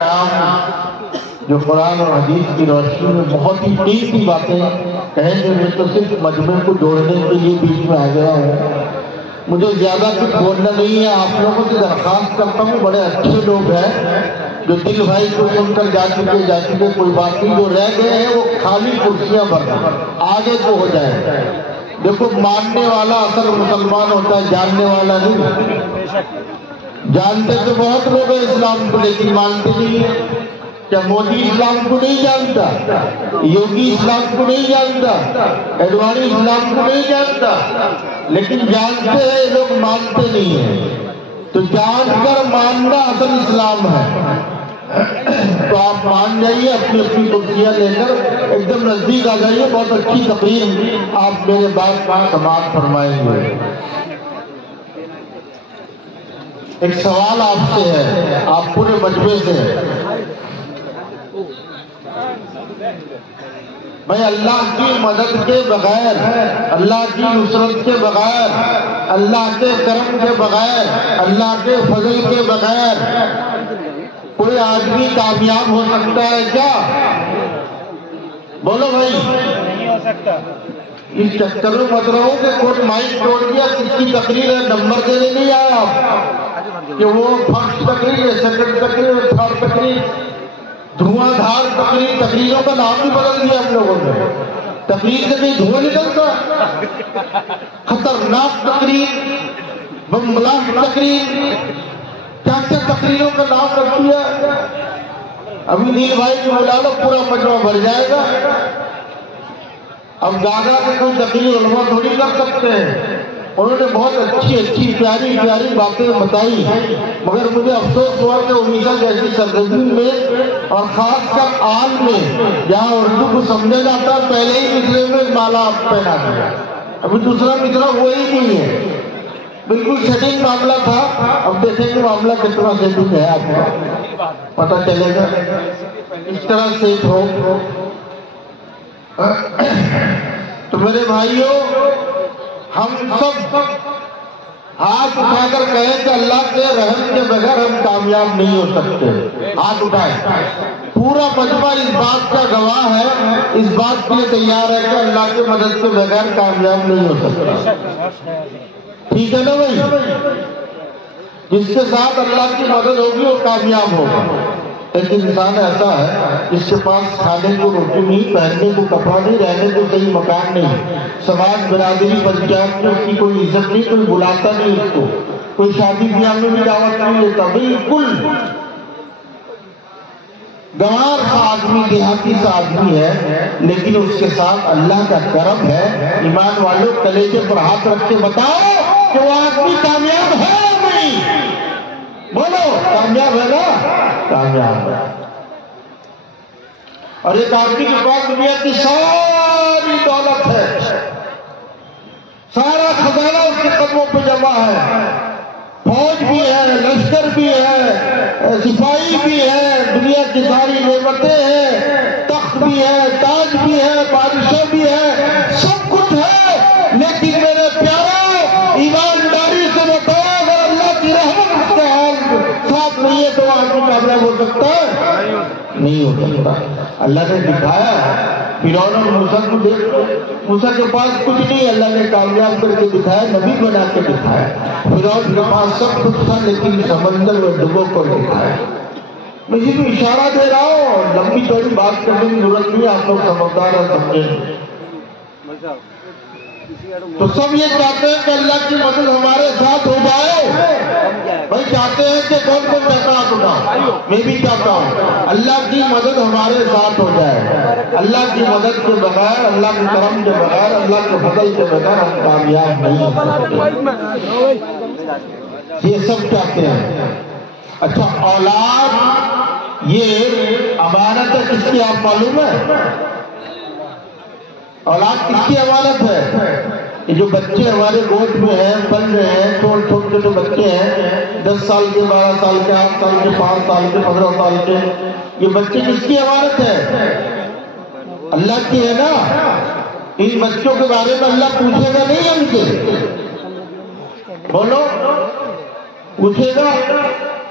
جو قرآن اور حدیث کی روشنی میں بہت ہی قیمتی باتیں کہیں گے، میں تو صرف مجمع کو جوڑنے کے لیے بیچ میں آ گیا ہوں، مجھے زیادہ کچھ بولنا نہیں ہے۔ آپ لوگوں سے درخواست کرتا ہوں، بڑے اچھے لوگ ہیں جو دل بھائی کو سن کر جا چکے، کوئی بات نہیں، جو رہ گئے ہیں وہ خالی کرسیاں بھر آگے کو ہو جائے۔ دیکھو، ماننے والا اصل مسلمان ہوتا ہے، جاننے والا نہیں۔ جانتے تو بہت لوگ ہیں اسلام کو، لیکن مانتے نہیں ہیں۔ کیا مودی اسلام کو نہیں جانتا؟ یوگی اسلام کو نہیں جانتا؟ ایڈوانی اسلام کو نہیں جانتا؟ لیکن جانتے ہیں لوگ، مانتے نہیں ہیں۔ تو جان کر ماننا اصل اسلام ہے۔ تو آپ مان جائیے، اپنی اپنی کرسیاں لے کر ایک دم نزدیک آ جائیے۔ بہت اچھی تقریر آپ میرے بات کا سماعت فرمائیں گے۔ ایک سوال آپ سے ہے، آپ پورے مجمع سے ہے۔ بھائی، اللہ کی مدد کے بغیر، اللہ کی نصرت کے بغیر، اللہ کے کرم کے بغیر، اللہ کے فضل کے بغیر کوئی آدمی کامیاب ہو سکتا ہے کیا؟ بولو بھائی، نہیں ہو سکتا۔ اس چکر میں مت رہو کہ کوئی مائک توڑ دیا، کس کی تقریر ہے، نمبر دینے نہیں آیا آپ کہ وہ فرسٹ تقریر ہے، سیکنڈ تقریر ہے، تھرڈ تقریر، دھواں دھار تقریر۔ تقریروں کا نام بھی بدل دیا ہم لوگوں نے۔ تقریر سے کہیں دھواں نکلتا؟ خطرناک تقریر، بم بلاسٹ تقریر، کیا کیا تقریروں کا نام رکھ دیا۔ ابھی نیل بھائی کو بلا لو، پورا مجمع بھر جائے گا۔ اب زیادہ سے کوئی تقریر علماء تھوڑی کر سکتے ہیں۔ انہوں نے بہت اچھی پیاری باتیں بتائی، مگر مجھے افسوس ہوا کہ اڑیسہ جیسی سرزمین میں اور خاص کر آل میں جہاں اردو کو سمجھا جاتا ہے، پہلے ہی مصرے میں مالا پہنا دیا، ابھی دوسرا مصرع ہوا ہی نہیں ہے۔ بالکل سیٹنگ معاملہ تھا، اب دیکھیں کہ معاملہ کتنا سیٹنگ ہے، آپ کو پتہ چلے گا۔ اس طرح سیٹ ہو تو میرے بھائیوں، ہم سب ہاتھ اٹھا کر کہیں کہ اللہ کے رحم کے بغیر ہم کامیاب نہیں ہو سکتے۔ ہاتھ اٹھائیں۔ پورا مجمع اس بات کا گواہ ہے، اس بات کے لیے تیار ہے کہ اللہ کی مدد کے بغیر کامیاب نہیں ہو سکتا۔ ٹھیک ہے نا بھائی؟ جس کے ساتھ اللہ کی مدد ہوگی وہ کامیاب ہوگا۔ ایک انسان ایسا ہے جس کے پاس کھانے کو روٹی نہیں، پہننے کو کپڑا نہیں، رہنے کو صحیح مکان نہیں، سماج برادری پنچایت میں اس کی کوئی عزت نہیں، کوئی بلاتا نہیں اس کو، کوئی شادی بیاہ میں بھی دعوت نہیں دیتا، بالکل گنوار سا آدمی، دیہاتی سا آدمی ہے، لیکن اس کے ساتھ اللہ کا کرم ہے۔ ایمان والوں، کلیجے پر ہاتھ رکھ کے بتاؤ کہ وہ آدمی کامیاب ہے یا نہیں؟ بولو، کامیاب ہے نا؟ کامیاب ہے۔ اور ایک آدمی کے پاس دنیا کی ساری دولت ہے، سارا خزانہ اس کے قدموں پہ جمع ہے، فوج بھی ہے، لشکر بھی ہے، سپاہی بھی ہے، دنیا کی ساری نعمتیں ہیں، تخت بھی ہے، تاج بھی ہے، بادشاہ بھی ہے، سب کچھ ہے، لیکن میرے پیارو، ایمانداری سے بتاؤ، اگر اللہ کی رحمت کے حال ساتھ نہیں ہے تو آدمی کامیاب ہو سکتا ہے؟ نہیں ہو سکتا۔ اللہ نے دکھایا، فرعون اور موسیٰ کو دیکھو، موسیٰ کے پاس کچھ نہیں، اللہ نے کامیاب کر کے دکھایا، نبی بنا کے دکھایا۔ فرعون کے پاس سب کچھ تھا لیکن سمندر میں ڈبو کر دکھایا۔ میں یہ بھی اشارہ دے رہا ہوں، لمبی چوڑی بات کرنے کی ضرورت نہیں، آپ لوگ سمجھدار ہیں، سمجھیں۔ تو سب یہ چاہتے ہیں کہ اللہ کی مدد ہمارے ساتھ ہو جائے۔ بھائی چاہتے ہیں کہ کون کون کہتا ہے خدا؟ میں بھی چاہتا ہوں اللہ کی مدد ہمارے ساتھ ہو جائے۔ اللہ کی مدد کے بغیر، اللہ کے کرم کے بغیر، اللہ کے فضل کے بغیر ہم کامیاب نہیں ہو سکتے۔ یہ سب چاہتے ہیں۔ اچھا، اولاد یہ امانت ہے، کس کی آپ معلوم ہے؟ اولاد کس کی امانت ہے؟ یہ جو بچے ہمارے گود میں ہیں، پل رہے ہیں، چھوٹے جو بچے ہیں، 10 سال کے، 12 سال کے، 8 سال کے، 5 سال کے، 15 سال کے، یہ بچے کس کی امانت ہے؟ اللہ کی ہے نا۔ ان بچوں کے بارے میں اللہ پوچھے گا نہیں ہم سے؟ بولو، پوچھے گا؟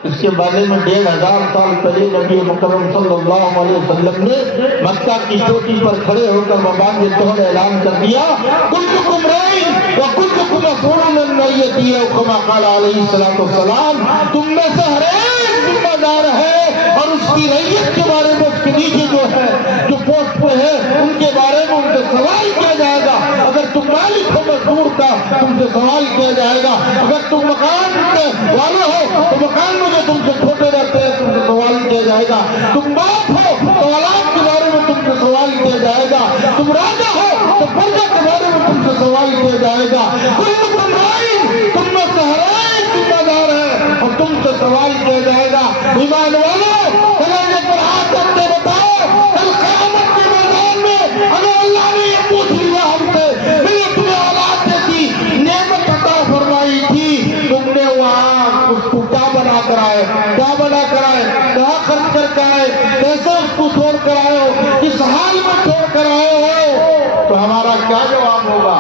اس کے بارے میں 1500 سال پہلے نبی مکرم صلی اللہ علیہ وسلم نے مکہ کی چوٹی پر کھڑے ہو کر مبان طور اعلان کر دیا کلکم راعٍ وکلکم مسئول عن رعیتہ او کما قال علیہ الصلوۃ والسلام، تم میں سے ہر ایک ذمہ دار ہے اور اس کی رعیت کے بارے میں اس کے نیچے جو ہے جو پوسٹ پہ ہے ان کے بارے میں ان سے سوال کیا جائے گا۔ اگر تم مالک ہو مزدور کا تم سے سوال کیا جائے گا، اگر تم مکان کے والے ہو تو مکان میں جو تم سے چھوٹے رہتے ہیں تم سے سوال کیا جائے گا، تم باپ ہو تو اولاد کے بارے میں تم سے سوال کیا جائے گا، تم راجا ہو تو پرجا کے بارے میں تم سے سوال کیا جائے گا۔ کلکم راعٍ، تم میں سے ہر ایک ذمہ دار ہے اور تم سے سوال کیا جائے گا۔ ایمان والو کلیجے پر ہاتھ رکھ کے بتاؤ کل قیامت کے میدان میں اگر اللہ نے یہ پوچھ لیا ہم سے میں نے تمہیں اولاد دیتی نعمت عطا فرمائی تھی، تم نے وہاں اس کو کیا بنا کر آئے، کیا بنا کر آئے، کہاں خرچ کر کے آئے، کیسے اس کو چھوڑ کر آئے ہو، کس حال میں چھوڑ کر آئے ہو، تو ہمارا کیا جواب ہوگا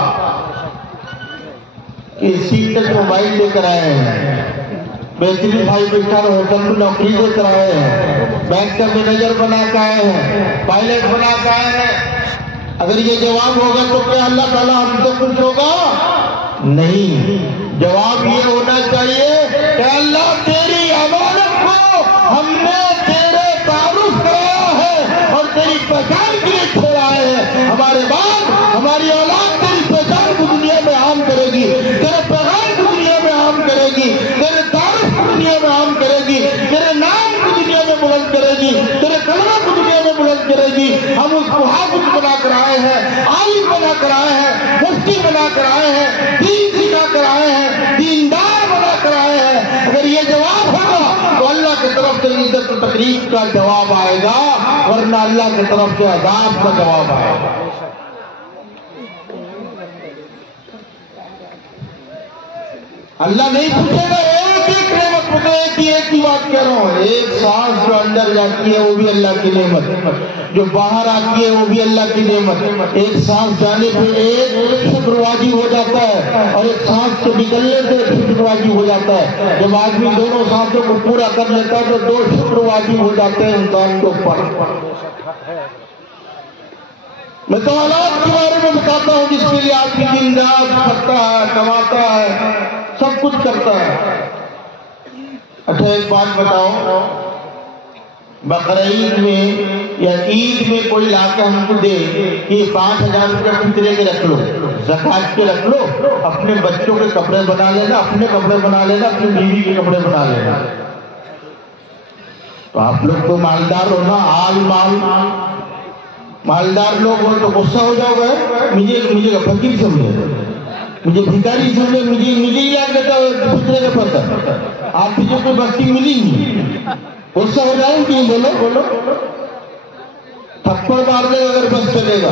کہ سیٹ تک موبائل لے کر آئے ہیں، بہترین 5 اسٹار ہوٹل میں نوکری لے کر آئے ہیں، بینک کا مینیجر بنا کے آئے ہیں، پائلٹ بنا کے آئے ہیں۔ اگر یہ جواب ہوگا تو کیا اللہ تعالیٰ ہم سے خوش ہوگا؟ نہیں، جواب یہ ہونا چاہیے کہ اللہ تیری امانت کو ہم نے تیرے تعارف کرایا ہے اور تیری پہچان کے لیے چھوڑا ہے، ہمارے بعد ہماری اولاد تیری پہچان کو دنیا میں عام کرے گی، تیرے پیغام کو دنیا میں عام کرے گی، تیرے تعارف کو دنیا میں عام کرے گی، تیرے نام کو دنیا میں بلند کرے گی، تیرے کلمہ کو دنیا میں بلند کرے گی۔ ہم اس کو حافظ بنا کر آئے ہیں، عالم بنا کر آئے ہیں، مفتی بنا کر آئے ہیں، دین سکھا کر آئے ہیں، دیندار بنا کر آئے ہیں۔ اگر یہ جواب ہوگا تو اللہ کی طرف سے عزت و تکریم کا جواب آئے گا، ورنہ اللہ کی طرف سے عذاب کا جواب آئے گا۔ اللہ نہیں پوچھے گا ایک ایک نعمت مجھے ایک ہی بات کہہ رہا ہوں، ایک سانس جو اندر جاتی ہے وہ بھی اللہ کی نعمت، جو باہر آتی ہے وہ بھی اللہ کی نعمت۔ ایک سانس جانے پہ ایک شکر واجب ہو جاتا ہے اور ایک سانس کے نکلنے سے ایک شکر واجب ہو جاتا ہے۔ جب آدمی دونوں سانسوں کو پورا کر لیتا ہے تو 2 شکر واجب ہو جاتے ہیں انسان کے اوپر۔ میں تو اولاد کے بارے میں بتاتا ہوں جس کے لیے آدمی دن رات کرتا ہے، کماتا ہے، سب کچھ کرتا ہے۔ اچھا ایک بات بتاؤ، بقرعید میں یا عید میں کوئی لا کے ہم کو دے کہ 5000 روپے فطرے کے رکھ لو، زکوٰۃ کے رکھ لو، اپنے بچوں کے کپڑے بنا لینا، اپنے کپڑے بنا لینا، اپنی بیوی کے کپڑے بنا لینا، تو آپ لوگ تو مالدار ہو نا، مالدار لوگ ہو تو غصہ ہو جاؤ گے، مجھے فقیر سمجھے، مجھے بھکاری سمجھے، مجھے ہی لا دیتا فطرے کا پتہ، آپ کی جو کوئی بستی ملی نہیں، غصہ ہو جائے کہ بولو تھپڑ مار لے اگر بس چلے گا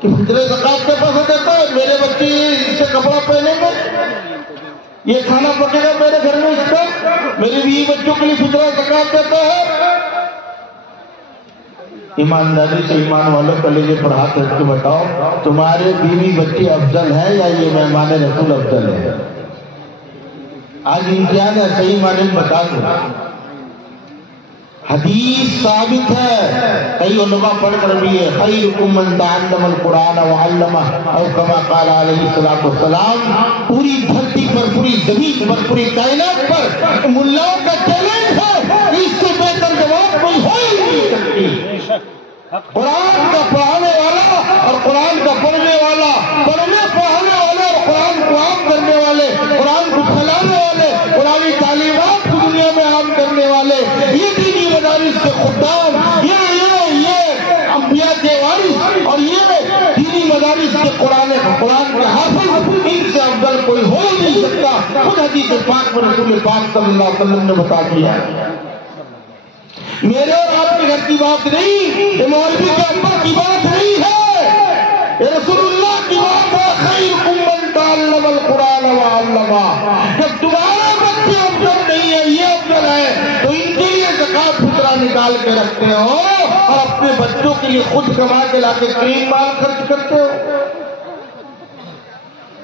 کہ فطرے زکوٰۃ کا پیسہ دیتا ہے، میرے بچے اس سے کپڑا پہنیں گے، یہ کھانا پکے گا میرے گھر میں، اس کا میرے بیوی بچوں کے لیے فطرہ زکوٰۃ دیتا ہے۔ ایمانداری سے ایمان والوں کلیجے پر ہاتھ رکھ کے بتاؤ تمہارے بیوی بچے افضل ہے یا یہ مہمان رسول افضل ہے؟ آج امتحان ہے، صحیح معنی میں بتا دو۔ حدیث ثابت ہے، کئی علماء پڑھ کر بھی ہے، خیرکم من تعلم القرآن وعلمہ او کما قال علیہ الصلوۃ والسلام۔ پوری دھرتی پر، پوری زمین پر، پوری کائنات پر ملاؤں کا چیلنج ہے، اس سے بہتر جواب کوئی ہو ہی نہیں سکتی۔ قرآن کا پڑھانے والا اور قرآن کا پڑھنے والا، پڑھنے پڑھانے والے اور قرآن کو عام کرنے والے، قرآن کو پھیلانے والے، قرآنی تعلیمات کو دنیا میں عام کرنے والے، یہ دینی مدارس کے خدام، یہ انبیاء کے وارث اور یہ دینی مدارس کے قرآن کے حافظ، ان سے افضل کوئی ہو نہیں سکتا۔ خود حدیث پاک میں رسول پاک صلی اللہ علیہ وسلم نے بتا دیا۔ میرے اور آپ کے گھر کی بات نہیں، یہ مولوی کے ابا کی بات نہیں ہے، یہ رسول اللہ کی بات ہے۔ خیرکم من تعلم القرآن وعلمہ۔ جب تمہارے بچے افضل نہیں ہے، یہ افضل ہے، تو ان کے لیے زکوٰۃ فطرہ نکال کے رکھتے ہو اور اپنے بچوں کے لیے خود کما کے لا کے کریم مال خرچ کرتے ہو۔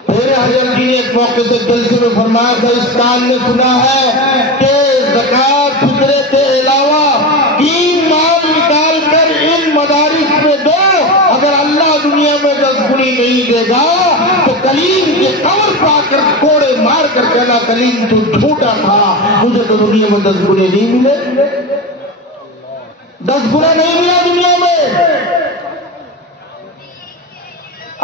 تیرے حضرت جی نے ایک موقع سے جلسے میں فرمایا تھا، اس کان نے سنا ہے کہ زکوٰۃ فطرے کے علاوہ 3 مال نکال کر ان مدارس میں دو، اگر اللہ دنیا میں 10 گنی نہیں دے گا تو کلیم کے قبر پا کر کوڑے مار کر کہنا کلیم تو جھوٹا تھا، مجھے تو دنیا میں 10 گنے نہیں ملے، 10 گنا نہیں ملا دنیا میں۔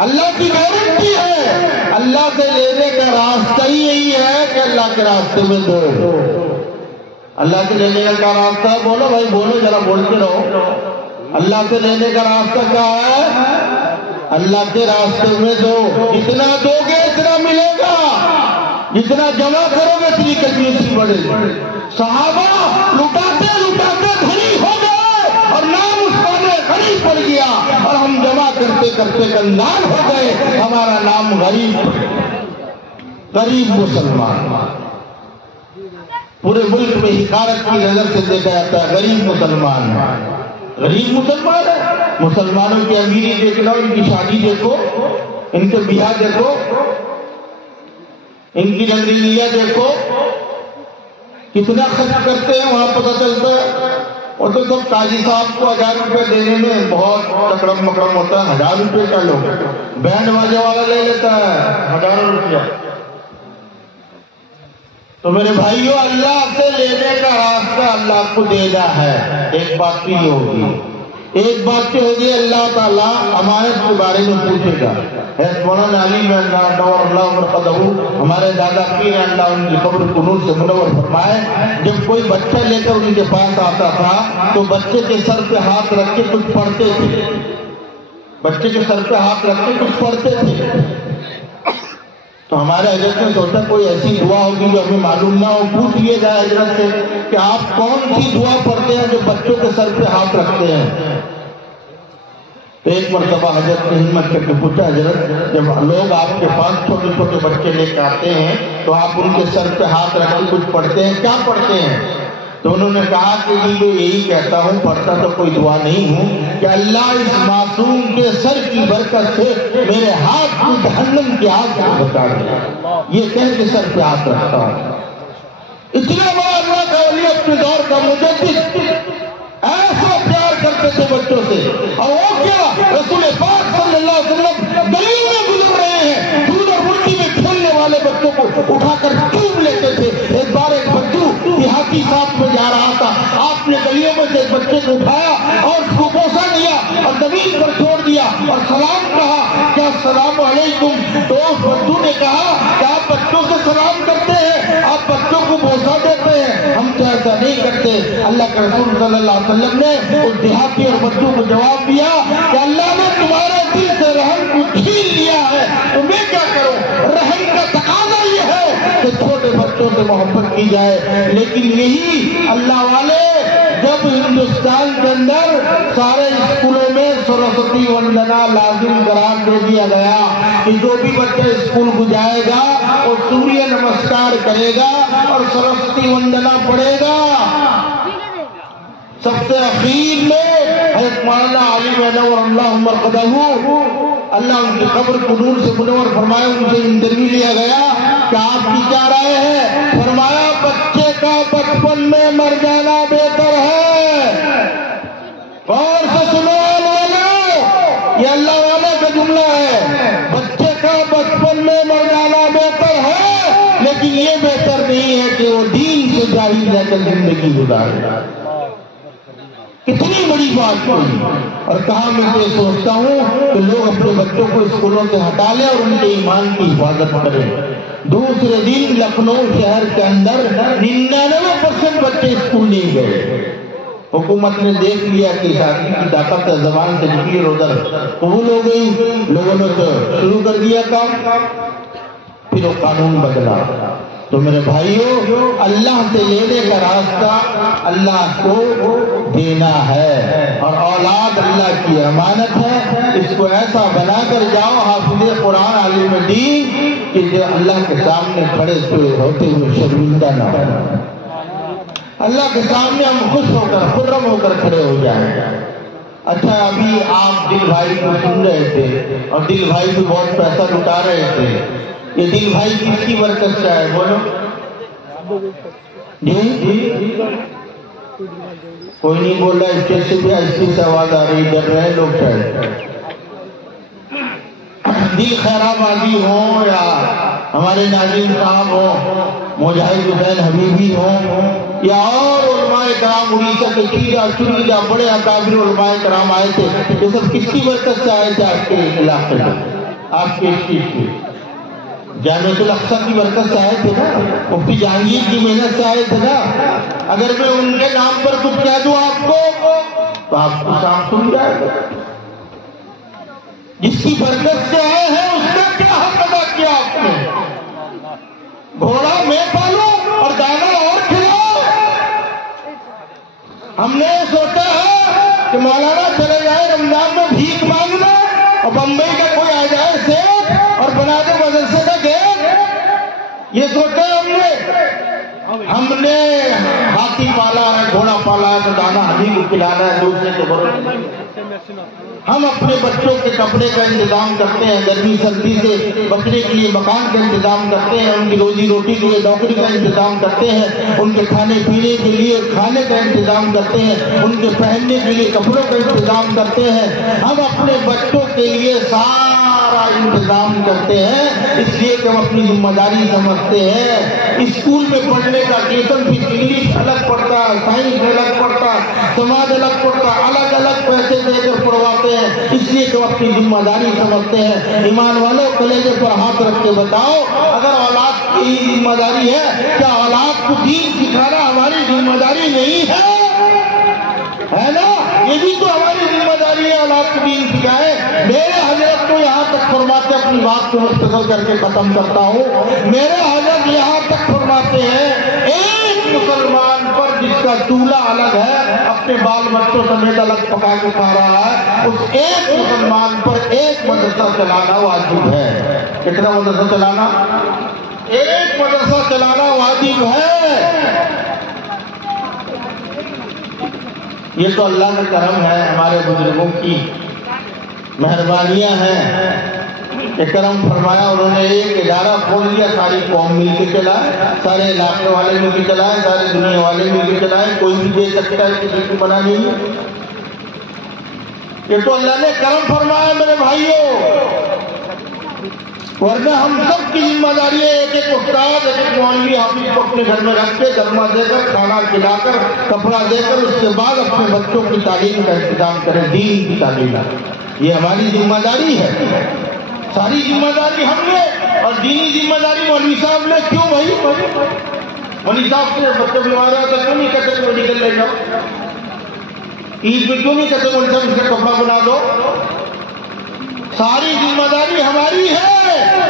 اللہ کی گارنٹی ہے، اللہ سے لینے کا راستہ ہی یہی ہے کہ اللہ کے راستے میں دو۔ اللہ سے لینے کا راستہ بولو بھائی، بولو ذرا، بولتے رہو۔ اللہ سے لینے کا راستہ کیا ہے؟ اللہ کے راستے میں دو، جتنا دو گے اتنا ملے گا، جتنا جمع کرو گے اتنی کثیر بڑھے گی۔ صحابہ لٹاتے لٹاتے دھنی ہو گئے اور نام اس پانے غریب پڑ گیا، اور ہم جمع کرتے کرتے کنگال ہو گئے، ہمارا نام غریب مسلمان۔ پورے ملک میں حقارت کی نظر سے دیکھا جاتا ہے، غریب مسلمان ہے۔ مسلمانوں کی امیری دیکھنا، ان کی شادی دیکھو، ان کے بیاہ دیکھو، ان کی رنگینیاں دیکھو، کتنا خرچ کرتے ہیں وہاں پتہ چلتا ہے۔ اور تو سب قاضی صاحب کو 1000 روپے دینے میں بہت تکڑم مکڑم ہوتا ہے، 1000 روپے کا لوگ بینڈ باجے والا لے لیتا ہے 1000 روپیہ۔ تو میرے بھائیوں، اللہ سے لینے کا راستہ اللہ کو دینا ہے۔ ایک بات بھی ہوگی، ایک بات یہ ہوگی، اللہ تعالیٰ امانت کے بارے میں پوچھے گا۔ مولانا علی میں اللہ مرقدہ، ہمارے دادا پیر اللہ ان کی قبر کو نور سے منور فرمائے، جب کوئی بچہ لے کر ان کے پاس آتا تھا تو بچے کے سر پہ ہاتھ رکھ کے کچھ پڑھتے تھے، بچے کے سر پہ ہاتھ رکھ کے کچھ پڑھتے تھے۔ تو ہمارے حضرت نے سوچا کوئی ایسی دعا ہوگی جو ہمیں معلوم نہ ہو، پوچھ لیے جائے حضرت سے کہ آپ کون سی دعا پڑھتے ہیں جو بچوں کے سر پہ ہاتھ رکھتے ہیں۔ تو ایک مرتبہ حضرت نے ہمت کر کے پوچھا، حضرت جب لوگ آپ کے پاس چھوٹے چھوٹے بچے لے کے آتے ہیں تو آپ ان کے سر پہ ہاتھ رکھ کے کچھ پڑھتے ہیں، کیا پڑھتے ہیں؟ تو انہوں نے کہا کہ میں یہی کہتا ہوں، پڑھتا تو کوئی دعا نہیں ہوں، کہ اللہ اس معصوم کے سر کی برکت سے میرے ہاتھ کو جہنم کی آگ سے بچا دے، یہ کہہ کے سر پہ ہاتھ رکھتا ہوں۔ اتنا بڑا اللہ کا ولی، اپنے دور کا مجدد، ایسا پیار کرتے تھے بچوں سے، اور وہ کیا، رسول پاک صلی اللہ علیہ وسلم گلیوں میں گزر رہے ہیں، دودھ اور مٹی میں کھیلنے والے بچوں کو اٹھا کر چوم لیتے تھے۔ ایک بار ایک بچو دیہاتی ساتھ میں جا رہا تھا، آپ نے گلیوں میں سے ایک بچے کو اٹھایا اور اس کو بوسہ دیا اور زمین پر چھوڑ دیا اور سلام کہا کہ السلام علیکم۔ تو اس بچوں نے کہا کہ آپ بچوں سے سلام کرتے ہیں، آپ بچوں کو بوسہ دیتے ہیں، ہم تو ایسا نہیں کرتے۔ اللہ کے رسول صلی اللہ علیہ وسلم نے اس دیہاتی اور بچوں کو جواب دیا کہ اللہ نے تمہارے دل سے رحم کو چھین لیا ہے، تو میں کیا کروں؟ رحم کا تقاضا یہ ہے کہ چھوٹے بچوں سے محبت کی جائے۔ لیکن یہی اللہ والے جب ہندوستان کے اندر سارے اسکولوں میں سرسوتی وندنا لازم قرار دے دیا گیا کہ جو بھی بچہ اسکول کو جائے گا وہ سوریہ نمسکار کرے گا اور سرسوتی وندنا پڑھے گا، سب سے اخیر میں حضرت مولانا علی منور اللہ مرقدہ، اللہ ان کی قبر کو نور سے منور فرمائے، ان سے انٹرویو لیا گیا کہ آپ کی کیا رائے ہے؟ فرمایا بچے کا بچپن میں مر جانا بہتر ہے۔ غور سے سنو والو، یہ اللہ والے کا جملہ ہے، بچے کا بچپن میں مر جانا بہتر ہے، لیکن یہ بہتر نہیں ہے کہ وہ دین سے جاہل رہ کر زندگی گزارے۔ کتنی بڑی بات ہوئی، اور کہاں میں یہ سوچتا ہوں کہ لوگ اپنے بچوں کو اسکولوں سے ہٹا لیں اور ان کے ایمان کی حفاظت کریں۔ دوسرے دن لکھنؤ شہر کے اندر 99% بچے اسکول نہیں گئے۔ حکومت نے دیکھ لیا کہ شادی کی طاقت زبان سے نکلی اور ادھر قبول ہو گئی، لوگوں نے تو شروع کر دیا کام، پھر وہ قانون بدلا۔ تو میرے بھائیوں، اللہ سے لینے کا راستہ اللہ کو دینا ہے، اور اولاد اللہ کی امانت ہے، اس کو ایسا بنا کر جاؤ حافظ قرآن عالم دین کہ جو اللہ کے سامنے کھڑے ہوتے ہوئے شرمندہ نہ ہو، اللہ کے سامنے ہم خوش ہو کر خرم ہو کر کھڑے ہو جائیں۔ اچھا، ابھی آپ دل بھائی کو سن رہے تھے اور دل بھائی بھی بہت پیسہ لٹا رہے تھے، یہ دل بھائی کس کی برکت سے آئے بولو جی کوئی نہیں بول رہا، اسٹیج سے بھی ایسی سے آواز آ رہی، ڈر رہے لوگ شاید۔ دل خیر آبادی ہوں یا ہمارے ناظرین صاحب ہوں، مجاہد حسین حبیبی ہوں یا اور علماء کرام اڑیسہ کے چیرا چنیلا بڑے اکابر علماء کرام آئے تھے، یہ سب کس کی برکت سے آئے تھے آپ کے علاقے میں، آپ کے اسٹیج پہ؟ جامعۃ الاقصیٰ کی برکت سے آئے تھے نا، مفتی جہانگیر کی محنت سے آئے تھے نا۔ اگر میں ان کے نام پر کچھ کہہ دوں آپ کو تو آپ کو کام سن جائے گا۔ جس کی برکت سے آئے ہیں اس کا کیا حق ادا کیا آپ نے؟ گھوڑا میں پالوں اور دانا اور کھلاؤ۔ ہم نے سوچا ہے کہ مولانا چلے جائے رمضان میں بھیک مانگنا اور بمبئی کا کوئی آ جائے سیب اور بنا دے مدرسے کا گیٹ، یہ سوچا ہم نے ہاتھی پالا ہے، گھوڑا پالا ہے تو دانا ہمیں کو کھلانا ہے، دوسرے کو بڑھنا۔ ہم اپنے بچوں کے کپڑے کا انتظام کرتے ہیں، گرمی سردی سے بچنے کے لیے مکان کا انتظام کرتے ہیں، ان کی روزی روٹی کے لیے نوکری کا انتظام کرتے ہیں، ان کے کھانے پینے کے لیے کھانے کا انتظام کرتے ہیں، ان کے پہننے کے لیے کپڑوں کا انتظام کرتے ہیں۔ ہم اپنے بچوں کے لیے سارا انتظام کرتے ہیں، اس لیے کہ ہم اپنی ذمہ داری سمجھتے ہیں۔ اسکول میں پڑھنے کا ٹیوشن فیس انگلش الگ پڑتا ہے، سائنس الگ پڑتا ہے، سماج الگ پڑتا ہے، الگ الگ پیسے دے کر پڑھواتے ہیں، اس لیے کہ ہم اپنی ذمہ داری سمجھتے ہیں۔ ایمان والوں کلیجے پر ہاتھ رکھ کے بتاؤ، اگر اولاد کی ذمہ داری ہے، کیا اولاد کو دین سکھانا ہماری ذمہ داری نہیں ہے نا؟ یہ بھی تو ہماری ذمہ داری ہے، اولاد کو دین سکھائے۔ میرے حضرت تو یہاں تک فرماتے، اپنی بات کو مختصر کر کے ختم کرتا ہوں، میرے حضرت یہاں تک فرماتے ہیں ایک مسلمان پر جس کا چولہا الگ ہے، اپنے بال بچوں سمیت الگ پکا کے کھا رہا ہے، اس ایک مسلمان پر ایک مدرسہ چلانا واجب ہے۔ کتنا مدرسہ چلانا؟ ایک مدرسہ چلانا واجب ہے۔ یہ تو اللہ کا کرم ہے، ہمارے بزرگوں کی مہربانیاں ہیں کہ کرم فرمایا، انہوں نے ایک ادارہ کھول دیا، ساری قوم مل کے چلائے، سارے علاقے والے مل کے چلائے، سارے دنیا والے مل کے چلائے، کوئی بھی دے سکتا ہے، کسی کو منع نہیں ہے۔ یہ تو اللہ نے کرم فرمایا میرے بھائیوں، ورنہ ہم سب کی ذمہ داری ہے ایک ایک استاد، ایک ایک مولوی حافظ کو اپنے گھر میں رکھ کے گرما دے کر، کھانا کھلا کر، کپڑا دے کر، اس کے بعد اپنے بچوں کی تعلیم کا انتظام کریں، دین کی تعلیم۔ یہ ہماری ذمہ داری ہے، ساری ذمہ داری ہم نے، اور دینی ذمہ داری مولوی صاحب نے۔ کیوں بھائی؟ مولوی صاحب سے بچے بیمار ہوتا کیوں نہیں کہتے کہ میڈیکل لے جاؤ؟ عید میں کیوں نہیں کہتے مولوی صاحب اس کا کپڑا بنا دو؟ ساری ذمہ داری ہماری ہے،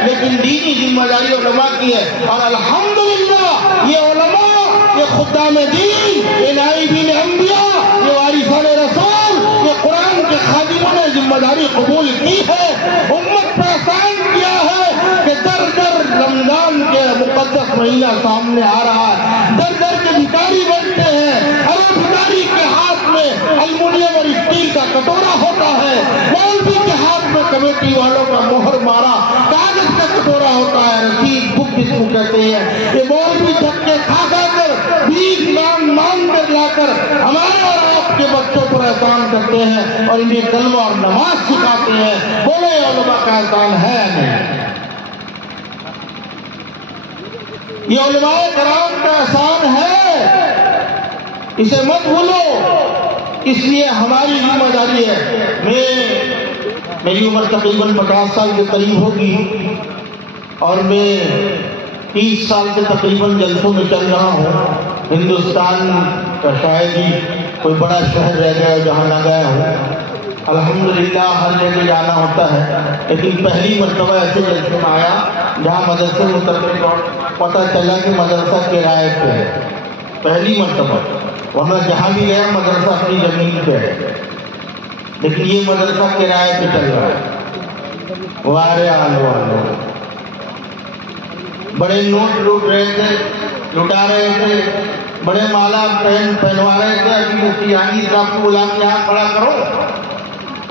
لیکن دینی ذمہ داری علماء کی ہے، اور الحمدللہ یہ علماء، یہ خدام دین، یہ نائبین انبیاء، یہ وارثان رسول، یہ قرآن کے خادموں نے ذمہ داری قبول کی ہے، امت پر احسان کیا ہے کہ در در رمضان کے مقدس مہینہ سامنے آ رہا ہے، در در کے بھکاری بنتے ہیں، ہر بھکاری کے ہاتھ میں المونیم اور اسٹیل کا کٹورا ہوتا ہے، مولوی کے ہاتھ میں کمیٹی والوں کا مہر مارا کاغذ کا کٹورا ہوتا ہے، رسید بک جس کو کہتے ہیں۔ یہ مولوی دھکے کھا کر بھیک مانگ کر لا کر ہمارے اور آپ کے بچوں پر احسان کرتے ہیں اور انہیں کلمہ اور نماز سکھاتے ہیں۔ بولے علماء کا احسان ہے نہیں؟ یہ علماء کرام کا احسان ہے، اسے مت بھولو۔ اس لیے ہماری ذمہ داری ہے۔ میری عمر تقریباً 50 سال کے قریب ہوگی اور میں 30 سال سے تقریباً جلسوں میں چل رہا ہوں۔ ہندوستان کا شاید ہی کوئی بڑا شہر رہ گیا جہاں نہ گیا ہوں۔ الحمدللہ ہر جگہ جانا ہوتا ہے، لیکن پہلی مرتبہ ایسے جلسے میں آیا جہاں مدرسے میں اترنے کا پتہ چلا کہ مدرسہ کرائے پہ ہے، پہلی مرتبہ۔ ورنہ جہاں بھی گیا مدرسہ اپنی زمین پہ ہے، لیکن یہ مدرسہ کرائے پہ چل رہا ہے۔ وارے آلو بڑے نوٹ لوٹ رہے تھے، لٹا رہے تھے، بڑے مالا پہنوا رہے تھے۔ ابھی مفتی جہانگیر صاحب کو بلا کے یہاں کھڑا کرو